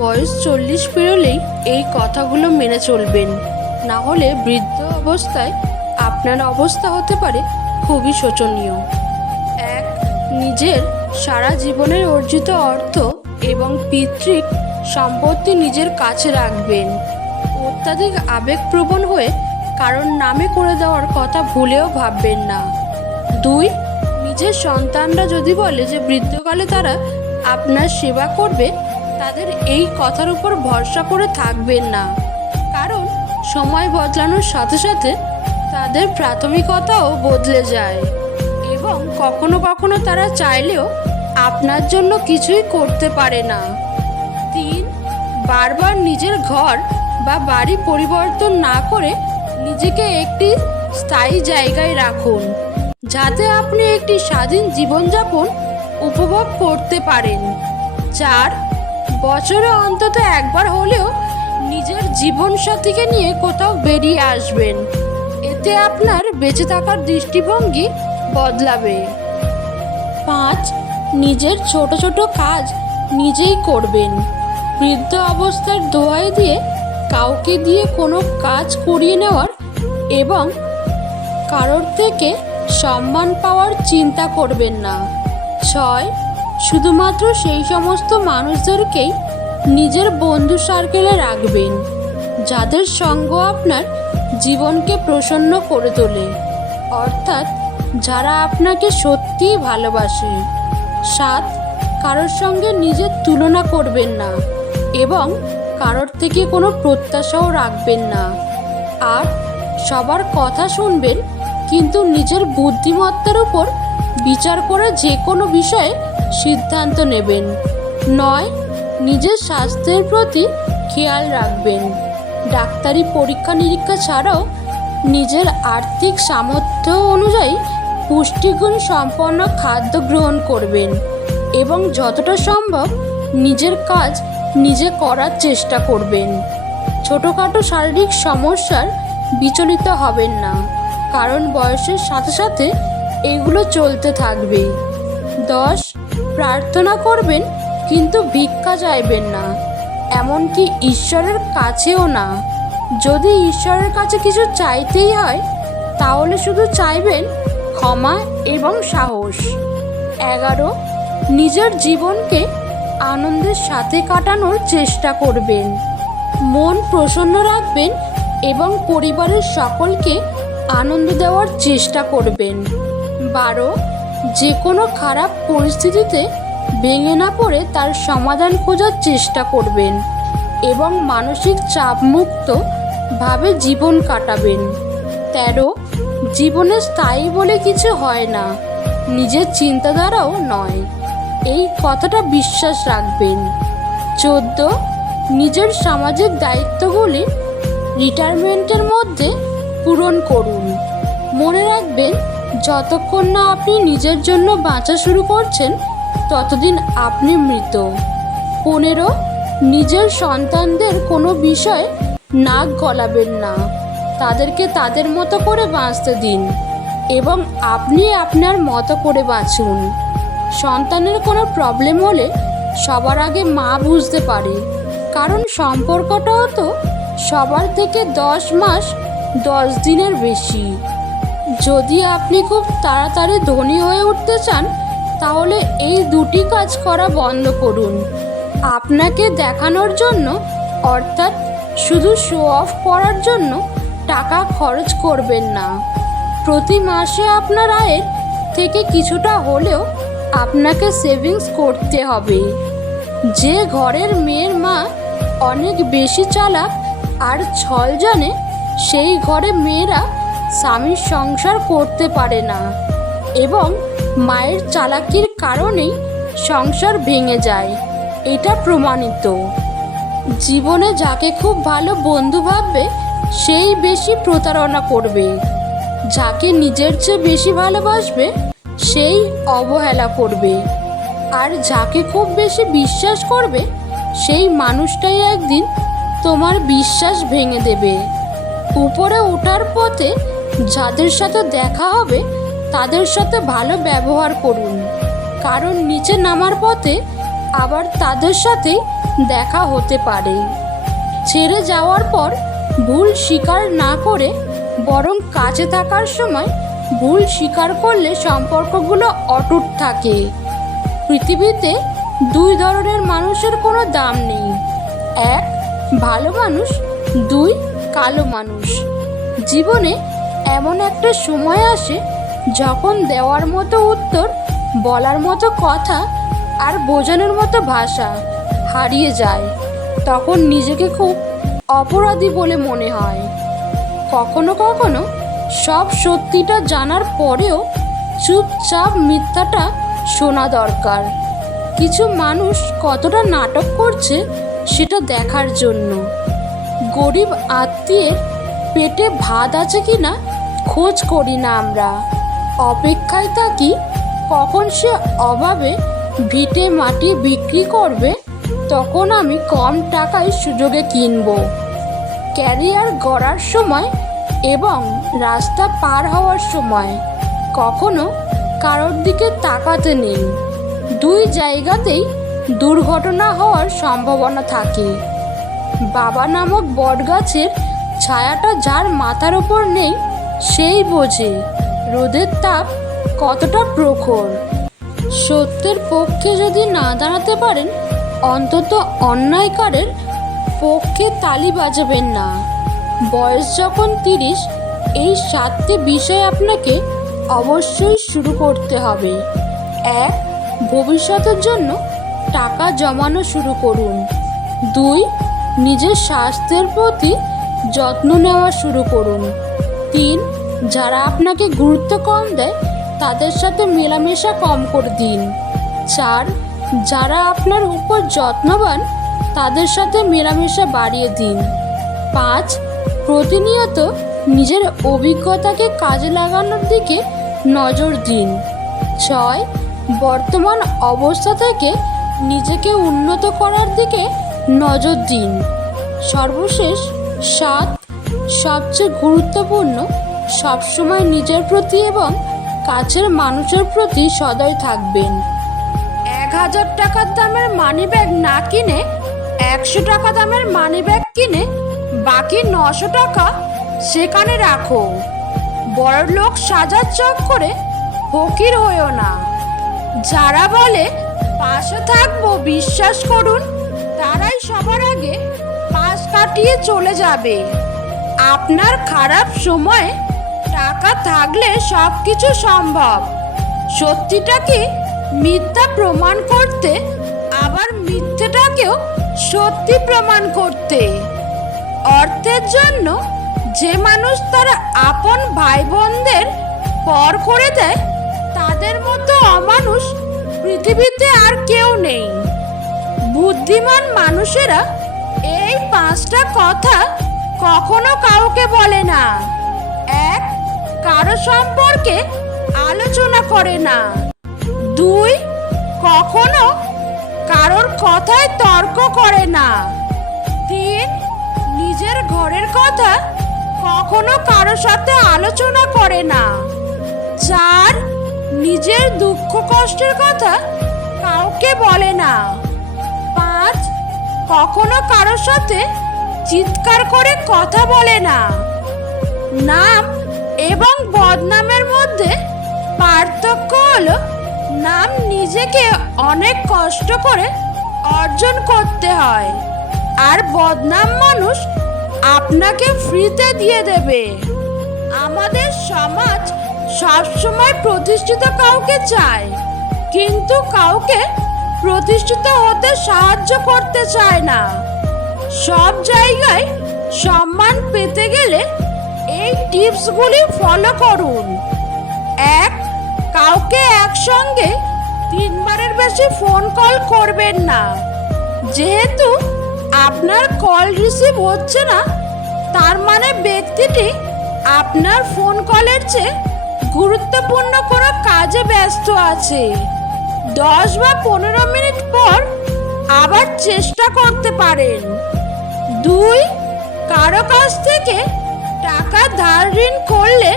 বয়স চল্লিশ পেরোলেই এই কথাগুলো মেনে চলবেন। না হলে বৃদ্ধ অবস্থায় আপনার অবস্থা হতে পারে খুবই শোচনীয়। এক, নিজের সারা জীবনের অর্জিত অর্থ এবং পিতৃক সম্পত্তি নিজের কাছে রাখবেন। অত্যাধিক আবেগপ্রবণ হয়ে কারণ নামে করে দেওয়ার কথা ভুলেও ভাববেন না। দুই, নিজের সন্তানরা যদি বলে যে বৃদ্ধকালে তারা আপনার সেবা করবে তাদের এই কথার উপর ভরসা করে থাকবেন না। কারণ সময় বদলানোর সাথে সাথে তাদের প্রাথমিকতাও বদলে যায় এবং কখনো কখনো তারা চাইলেও আপনার জন্য কিছুই করতে পারে না। তিন, বারবার নিজের ঘর বা বাড়ি পরিবর্তন না করে নিজেকে একটি স্থায়ী জায়গায় রাখুন, যাতে আপনি একটি স্বাধীন জীবনযাপন উপভোগ করতে পারেন। চার বছরে অন্তত একবার হলেও নিজের জীবনসাথীকে নিয়ে কোথাও বেরিয়ে আসবেন। এতে আপনার বেঁচে থাকার দৃষ্টিভঙ্গি বদলাবে। পাঁচ, নিজের ছোট ছোট কাজ নিজেই করবেন। বৃদ্ধ অবস্থার দোয়াই দিয়ে কাউকে দিয়ে কোনো কাজ করিয়ে নেওয়ার এবং কারোর থেকে সম্মান পাওয়ার চিন্তা করবেন না। ছয় শুধুমাত্র সেই সমস্ত মানুষদেরকেই নিজের বন্ধু সার্কেলে রাখবেন, যাদের সঙ্গ আপনার জীবনকে প্রসন্ন করে তোলে। অর্থাৎ যারা আপনাকে সত্যিই ভালোবাসে সাত কারোর সঙ্গে নিজের তুলনা করবেন না এবং কারোর থেকে কোনো প্রত্যাশাও রাখবেন না। আর সবার কথা শুনবেন, কিন্তু নিজের বুদ্ধিমত্তার উপর বিচার করে যে কোনো বিষয়ে সিদ্ধান্ত নেবেন। নয়, নিজের স্বাস্থ্যের প্রতি খেয়াল রাখবেন। ডাক্তারি পরীক্ষা নিরীক্ষা ছাড়াও নিজের আর্থিক সামর্থ্য অনুযায়ী পুষ্টিগুণ সম্পন্ন খাদ্য গ্রহণ করবেন এবং যতটা সম্ভব নিজের কাজ নিজে করার চেষ্টা করবেন। ছোটোখাটো শারীরিক সমস্যার বিচলিত হবেন না, কারণ বয়সের সাথে সাথে এগুলো চলতে থাকবে দশ, প্রার্থনা করবেন, কিন্তু ভিক্ষা চাইবেন না। এমনকি ঈশ্বরের কাছেও না। যদি ঈশ্বরের কাছে কিছু চাইতেই হয়, তাহলে শুধু চাইবেন ক্ষমা এবং সাহস। এগারো, নিজের জীবনকে আনন্দের সাথে কাটানোর চেষ্টা করবেন। মন প্রসন্ন রাখবেন এবং পরিবারের সকলকে আনন্দ দেওয়ার চেষ্টা করবেন। বারো যে কোনো খারাপ পরিস্থিতিতে ভেঙে না পড়ে তার সমাধান খোঁজার চেষ্টা করবেন এবং মানসিক চাপমুক্ত ভাবে জীবন কাটাবেন। তেরো, জীবনে স্থায়ী বলে কিছু হয় না, নিজের চিন্তাধারাও নয়। এই কথাটা বিশ্বাস রাখবেন। চোদ্দ, নিজের সামাজিক দায়িত্বগুলি রিটায়ারমেন্টের মধ্যে পূরণ করুন। মনে রাখবেন যতক্ষণ না আপনি নিজের জন্য বাঁচা শুরু করছেন, ততদিন আপনি মৃত। পনেরো, নিজের সন্তানদের কোনো বিষয়ে নাক গলাবেন না। তাদেরকে তাদের মতো করে বাঁচতে দিন এবং আপনি আপনার মতো করে বাঁচুন। সন্তানের কোনো প্রবলেম হলে সবার আগে মা বুঝতে পারে। কারণ সম্পর্কটাও তো সবার থেকে দশ মাস দশ দিনের বেশি। যদি আপনি খুব তাড়াতাড়ি ধনী হয়ে উঠতে চান, তাহলে এই দুটি কাজ করা বন্ধ করুন। আপনাকে দেখানোর জন্য, অর্থাৎ শুধু শো অফ করার জন্য টাকা খরচ করবেন না। প্রতি মাসে আপনার আয়ের থেকে কিছুটা হলেও আপনাকে সেভিংস করতে হবে। যে ঘরের মেয়ের মা অনেক বেশি চালাক আর ছল জানে সেই ঘরে মেয়েরা স্বামীর সংসার করতে পারে না এবং মায়ের চালাকির কারণেই সংসার ভেঙে যায়। এটা প্রমাণিত। জীবনে যাকে খুব ভালো বন্ধু ভাববে, সেই বেশি প্রতারণা করবে। যাকে নিজের চেয়ে বেশি ভালোবাসবে, সেই অবহেলা করবে। আর যাকে খুব বেশি বিশ্বাস করবে, সেই মানুষটাই একদিন তোমার বিশ্বাস ভেঙে দেবে। উপরে ওঠার পথে যাদের সাথে দেখা হবে, তাদের সাথে ভালো ব্যবহার করুন। কারণ নিচে নামার পথে আবার তাদের সাথে দেখা হতে পারে। ছেড়ে যাওয়ার পর ভুল স্বীকার না করে বরং কাছে থাকার সময় ভুল স্বীকার করলে সম্পর্কগুলো অটুট থাকে। পৃথিবীতে দুই ধরনের মানুষের কোনো দাম নেই। এক, ভালো মানুষ, দুই, কালো মানুষ। জীবনে এমন একটা সময় আসে যখন দেওয়ার মতো উত্তর, বলার মতো কথা আর বোঝানোর মতো ভাষা হারিয়ে যায়। তখন নিজেকে খুব অপরাধী বলে মনে হয়। কখনো কখনো সব সত্যিটা জানার পরেও চুপচাপ মিথ্যাটা শোনা দরকার। কিছু মানুষ কতটা নাটক করছে সেটা দেখার জন্য। গরিব আত্মীয়ের পেটে ভাত আছে কি না খোঁজ করি না আমরা। অপেক্ষায় থাকি, কখন সে অভাবে ভিটে মাটি বিক্রি করবে, তখন আমি কম টাকায় সুযোগে কিনবো। ক্যারিয়ার গড়ার সময় এবং রাস্তা পার হওয়ার সময়, কখনো কারোর দিকে তাকাতে নেই। দুই জায়গাতেই দুর্ঘটনা হওয়ার সম্ভাবনা থাকে। বাবা নামক বটগাছের ছায়াটা যার মাথার ওপর নেই সেই বোঝে রোদের তাপ কতটা প্রখর। সত্যের পক্ষে যদি না দাঁড়াতে পারেন, অন্তত অন্যায়কারের পক্ষে তালি বাজাবেন না। বয়স যখন তিরিশ, এই সাতটি বিষয় আপনাকে অবশ্যই শুরু করতে হবে। এক, ভবিষ্যতের জন্য টাকা জমানো শুরু করুন। দুই, নিজের স্বাস্থ্যের প্রতি যত্ন নেওয়া শুরু করুন। তিন, যারা আপনাকে গুরুত্ব কম দেয়, তাদের সাথে মেলামেশা কম করে দিন। চার, যারা আপনার উপর যত্নবান, তাদের সাথে মেলামেশা বাড়িয়ে দিন। পাঁচ, প্রতিনিয়ত নিজের অভিজ্ঞতাকে কাজে লাগানোর দিকে নজর দিন। ছয়, বর্তমান অবস্থা থেকে নিজেকে উন্নত করার দিকে নজর দিন। সর্বশেষ সাত সবচেয়ে গুরুত্বপূর্ণ সবসময় নিজের প্রতি এবং কাছের মানুষের প্রতি সদয় থাকবেন। এক হাজার টাকার দামের মানি ব্যাগ না কিনে, একশো টাকা দামের মানি ব্যাগ কিনে, বাকি নশো টাকা সেখানে রাখো। বড় লোক সাজার চক করে ফকির হয়েও না। যারা বলে, পাশে থাকব, বিশ্বাস করুন, তারাই সবার আগে পাশ কাটিয়ে চলে যাবে। আপনার খারাপ সময়ে টাকা থাকলে সব কিছু সম্ভব সত্যিটাকে মিথ্যা প্রমাণ করতে, আবার মিথ্যেটাকেও সত্যি প্রমাণ করতে? অর্থের জন্য যে মানুষ তার আপন ভাই বোনদের পর করে দেয়, তাদের মতো অমানুষ পৃথিবীতে আর কেউ নেই। বুদ্ধিমান মানুষেরা এই পাঁচটা কথা কখনো কাউকে বলে না। এক, কারও সম্পর্কে আলোচনা করে না। দুই, কখনো কারোর কথায় তর্ক করে না। তিন, নিজের ঘরের কথা কখনো কারোর সাথে আলোচনা করে না। চার, নিজের দুঃখ কষ্টের কথা কাউকে বলে না। পাঁচ, কখনো কারোর সাথে চিৎকার করে কথা বলে না। নাম এবং বদনামের মধ্যে পার্থক্য হলো, নাম নিজেকে অনেক কষ্ট করে অর্জন করতে হয় আর বদনাম মানুষ আপনাকে ফ্রিতে দিয়ে দেবে। আমাদের সমাজ সবসময় প্রতিষ্ঠিত কাউকে চায়, কিন্তু কাউকে প্রতিষ্ঠিত হতে সাহায্য করতে চায় না। সব জায়গায় সম্মান পেতে গেলে এই টিপসগুলি ফলো করুন। এক, কাউকে একসঙ্গে তিনবারের বেশি ফোন কল করবেন না। যেহেতু আপনার কল রিসিভ হচ্ছে না, তার মানে ব্যক্তিটি আপনার ফোন কলের চেয়ে গুরুত্বপূর্ণ কোনো কাজে ব্যস্ত আছে। দশ বা পনেরো মিনিট পর আবার চেষ্টা করতে পারেন। দুই, কারও কাছ থেকে টাকা ধার ঋণ করলে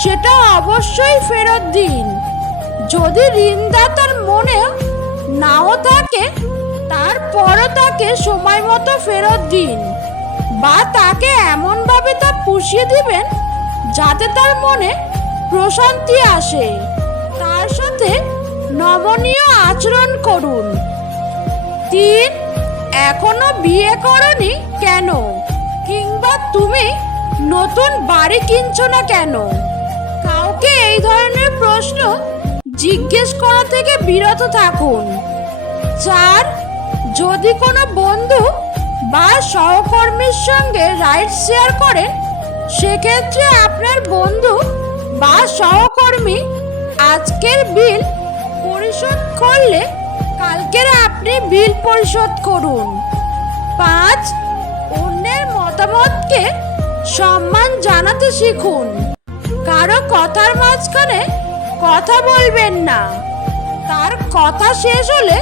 সেটা অবশ্যই ফেরত দিন। যদি ঋণদাতার মনে নাও থাকে, তারপরও তাকে সময় মতো ফেরত দিন বা তাকে এমনভাবে তা পুষিয়ে দিবেন যাতে তার মনে প্রশান্তি আসে। তার সাথে নমনীয় আচরণ করুন। তিন, এখনও বিয়ে করনি কেন? কিংবা তুমি নতুন বাড়ি কিনছো না কেন? কাউকে এই ধরনের প্রশ্ন জিজ্ঞেস করা থেকে বিরত থাকুন। চার, যদি কোনো বন্ধু বা সহকর্মীর সঙ্গে রাইড শেয়ার করেন সেক্ষেত্রে আপনার বন্ধু বা সহকর্মী আজকের বিল পরিশোধ করলে কালকের আপনি বিল পরিশোধ করুন। পাঁচ অন্যের মতামতকে সম্মান জানাতে শিখুন। কারও কথার মাঝখানে কথা বলবেন না। তার কথা শেষ হলে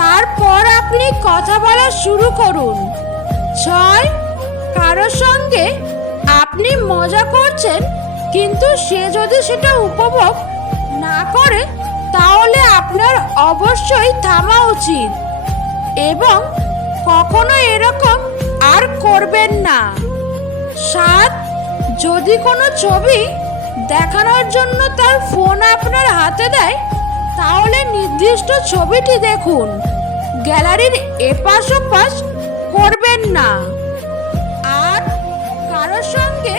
তারপর আপনি কথা বলা শুরু করুন। ছয় কারোর সঙ্গে আপনি মজা করছেন, কিন্তু সে যদি সেটা উপভোগ না করে, তাহলে আপনার অবশ্যই থামা উচিত। এবং কখনো এরকম আর করবেন না। সাত, যদি কোনো ছবি দেখানোর জন্য তার ফোন আপনার হাতে দেয়, তাহলে নির্দিষ্ট ছবিটি দেখুন। গ্যালারির এপাশ ওপাশ করবেন না। আর কারোর সঙ্গে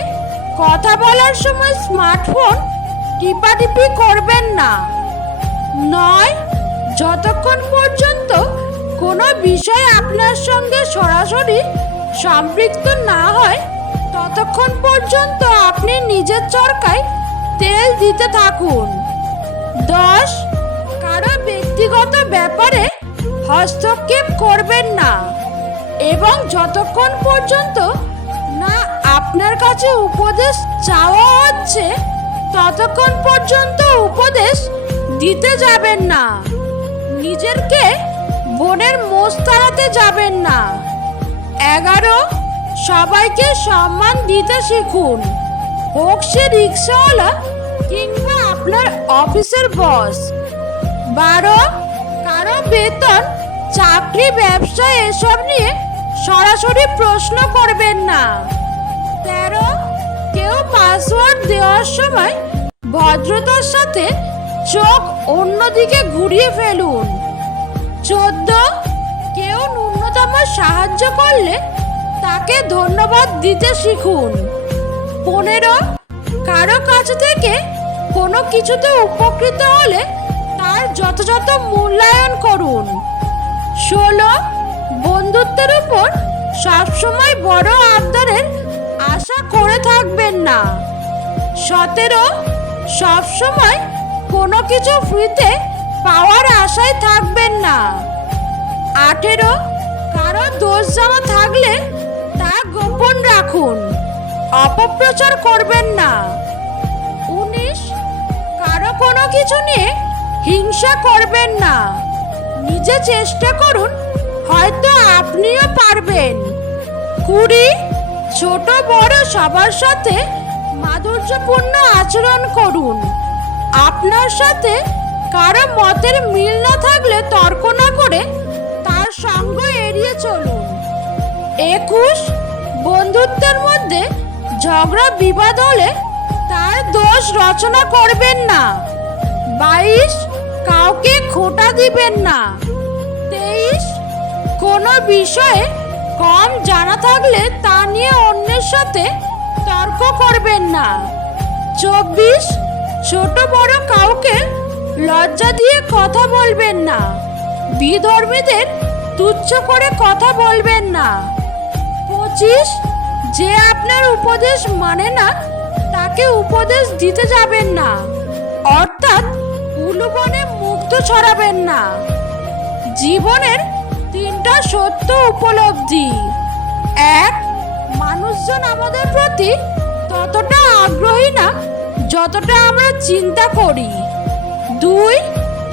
কথা বলার সময় স্মার্টফোন টিপাটিপি করবেন না। নয়, যতক্ষণ পর্যন্ত কোনো বিষয় আপনার সঙ্গে সরাসরি সম্পৃক্ত না হয়, ততক্ষণ পর্যন্ত আপনি নিজের চরকায় তেল দিতে থাকুন। দশ কারও ব্যক্তিগত ব্যাপারে হস্তক্ষেপ করবেন না এবং যতক্ষণ পর্যন্ত না আপনার কাছে উপদেশ চাওয়া হচ্ছে, ততক্ষণ পর্যন্ত উপদেশ দিতে যাবেন না। নিজেরকে বোনের মোষ তাড়াতে যাবেন না। এগারো, সবাইকে সম্মান দিতে শিখুন। হোক সে রিক্সাওয়ালা কিংবা আপনার অফিসের বস। বারো, কারও বেতন, চাকরি, ব্যবসা, এসব নিয়ে সরাসরি প্রশ্ন করবেন না। তেরো, কেউ পাসওয়ার্ড দেওয়ার সময় ভদ্রতার সাথে চোখ অন্যদিকে ঘুরিয়ে ফেলুন। চোদ্দ ন্যূনতম সাহায্য করলে তাকে ধন্যবাদ দিতে শিখুন। পনেরো, কারও কাছ থেকে কোনো কিছুতে উপকৃত হলে তার যথাযথ মূল্যায়ন করুন। ষোলো, বন্ধুত্বের উপর সবসময় বড় আবদারের আশা করে থাকবেন না। সতেরো, সবসময় কোনো কিছু ফ্রিতে পাওয়ার আশায় থাকবেন না। আঠেরো কারও দোষ জামা থাকলে তা গোপন রাখুন। অপপ্রচার করবেন না। উনিশ, কারও কোনো কিছু নিয়ে হিংসা করবেন না। নিজে চেষ্টা করুন, হয়তো আপনিও পারবেন। কুড়ি, ছোট বড় সবার সাথে মাধুর্যপূর্ণ আচরণ করুন। আপনার সাথে কারও মতের মিল না থাকলে তর্ক না করে সঙ্গ এড়িয়ে চলুন। একুশ, বন্ধুত্বের মধ্যে ঝগড়া বিবাদ হলে তার দোষ রচনা করবেন না। বাইশ, কাউকে খোটা দিবেন না। তেইশ, কোনো বিষয়ে কম জানা থাকলে তা নিয়ে অন্যের সাথে তর্ক করবেন না। চব্বিশ, ছোট বড় কাউকে লজ্জা দিয়ে কথা বলবেন না। বিধর্মীদের তুচ্ছ করে কথা বলবেন না। পঁচিশ, যে আপনার উপদেশ মানে না, তাকে উপদেশ দিতে যাবেন না। অর্থাৎ উলুবনে মুক্ত ছড়াবেন না। জীবনের তিনটা সত্য উপলব্ধি। এক, মানুষজন আমাদের প্রতি ততটা আগ্রহী না, যতটা আমরা চিন্তা করি। দুই,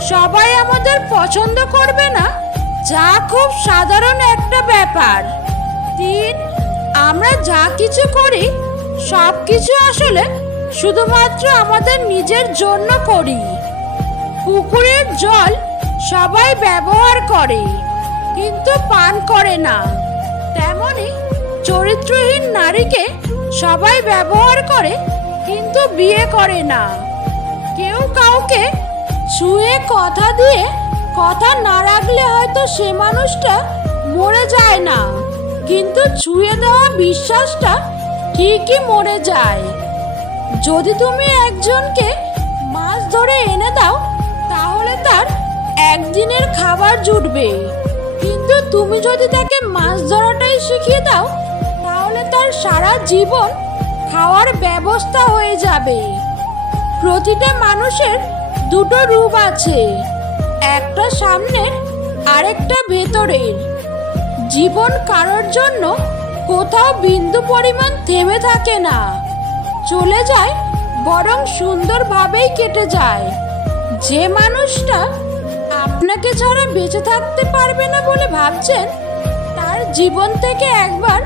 সবাই আমাদের পছন্দ করবে না যা খুব সাধারণ একটা ব্যাপার। তিন, আমরা যা কিছু করি, সব কিছু আসলে শুধুমাত্র আমাদের নিজের জন্য করি। পুকুরের জল সবাই ব্যবহার করে, কিন্তু পান করে না। তেমনি চরিত্রহীন নারীকে সবাই ব্যবহার করে, কিন্তু বিয়ে করে না। কেউ কাউকে ছুঁয়ে কথা দিয়ে কথা না রাখলে হয়তো সে মানুষটা মরে যায় না। কিন্তু ছুঁয়ে দেওয়া বিশ্বাসটা ঠিকই মরে যায়। যদি তুমি একজনকে মাছ ধরে এনে দাও, তাহলে তার একদিনের খাবার জুটবে। কিন্তু তুমি যদি তাকে মাছ ধরাটাই শিখিয়ে দাও, তাহলে তার সারা জীবন খাওয়ার ব্যবস্থা হয়ে যাবে। প্রতিটা মানুষের দুটো রূপ আছে। একটা সামনের, আরেকটা ভেতরের। জীবন কারোর জন্য কোথাও বিন্দু পরিমাণ থেমে থাকে না। চলে যায়, বরং সুন্দরভাবেই কেটে যায়। যে মানুষটা আপনাকে ছাড়া বেঁচে থাকতে পারবে না বলে ভাবছেন, তার জীবন থেকে একবার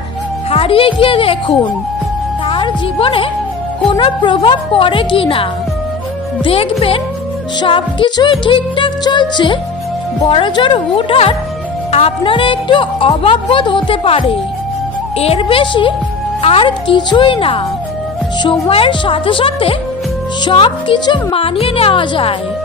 হারিয়ে গিয়ে দেখুন। তার জীবনে কোনো প্রভাব পড়ে কি না দেখবেন সব কিছুই ঠিকঠাক চলছে। বড়জোর হুটহাট আপনার একটু অভাববোধ হতে পারে। এর বেশি আর কিছুই না। সময়ের সাথে সাথে সব কিছু মানিয়ে নেওয়া যায়।